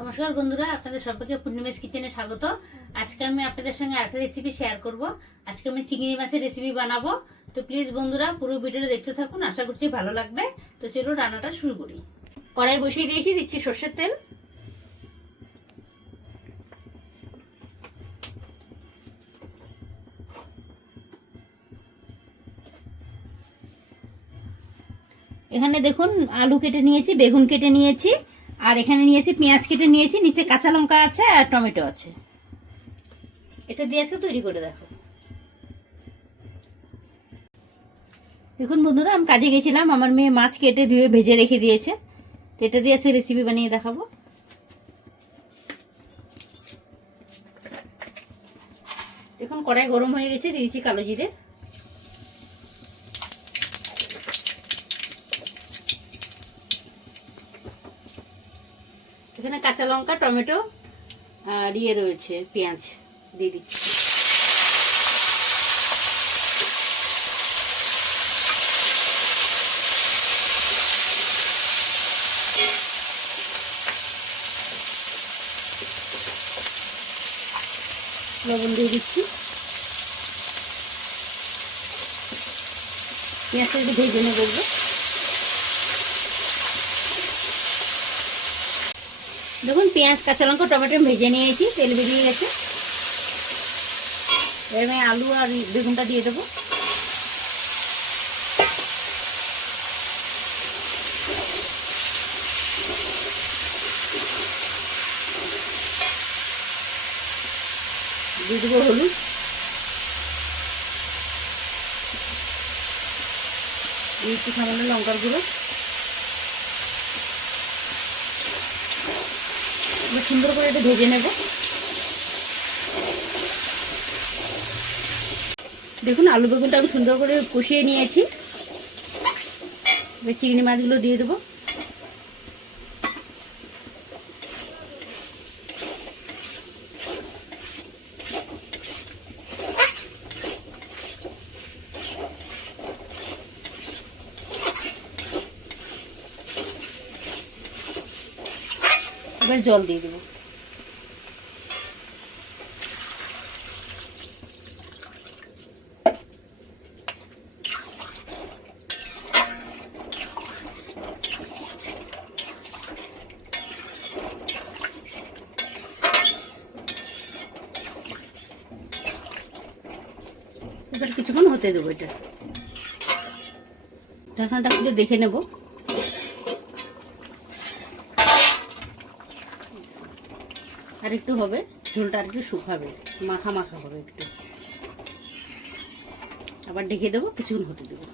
নমস্কার বন্ধুরা, আপনাদের সবাইকে পূর্ণিমাস কিচেনে স্বাগত। আজকে আমি আপনাদের সঙ্গে আরেকটা রেসিপি শেয়ার করব। আজকে আমি চিংড়ি মাছের রেসিপি বানাবো। তো প্লিজ বন্ধুরা পুরো ভিডিওটা দেখতে থাকুন, আশা করছি ভালো লাগবে। তো চলো রান্নাটা শুরু করি। কড়াই বসিয়ে দিয়েছি, দিচ্ছি সর্ষের তেল। এখানে দেখুন আলু কেটে নিয়েছি, বেগুন কেটে নিয়েছি, আর এখানে নিয়েছি পেঁয়াজ কেটে নিয়েছি, নিচে কাঁচা লঙ্কা আছে আর টমেটো আছে। এটা দিয়ে আজকে তৈরি করে দেখো। দেখুন বন্ধুরা, আমি কাজে গেছিলাম, আমার মেয়ে মাছ কেটে ধুয়ে ভেজে রেখে দিয়েছে। তো এটা দিয়ে আজকে রেসিপি বানিয়ে দেখাবো। দেখুন কড়াই গরম হয়ে গেছে, দিয়েছি কালো জিরে। এখানে কাঁচা লঙ্কা, টমেটো আর রয়েছে পেঁয়াজ দিয়ে দিচ্ছি। লবণ দিয়ে দিচ্ছি। পেঁয়াজটা একটু ভেজে নেবো। দেখুন পেঁয়াজ, কাঁচা লঙ্কা, টমেটো ভেজে নিয়েছি, তেল বেরিয়ে গেছে। এবার আমি আলু আর বেগুনটা দিয়ে দেবো। দিয়ে দেবো হলুদ, একটু সামান্য লঙ্কার গুঁড়ো। সুন্দর করে এটা ভেজে নেব। দেখুন আলু বেগুনটা আমি সুন্দর করে কষিয়ে নিয়েছি। এবার চিংড়ি মাছগুলো দিয়ে দেবো। এবার জল দিয়ে দেবো। এবার কিছুক্ষণ হতে দেবো। এটা ঢাকনাটা খুলে দেখে নেব। আর একটু হবে, ঝোলটা আর একটু শুকাবে, মাখা মাখা হবে একটু। আবার ঢেকে দেবো, কিছুক্ষণ হতে দেবো।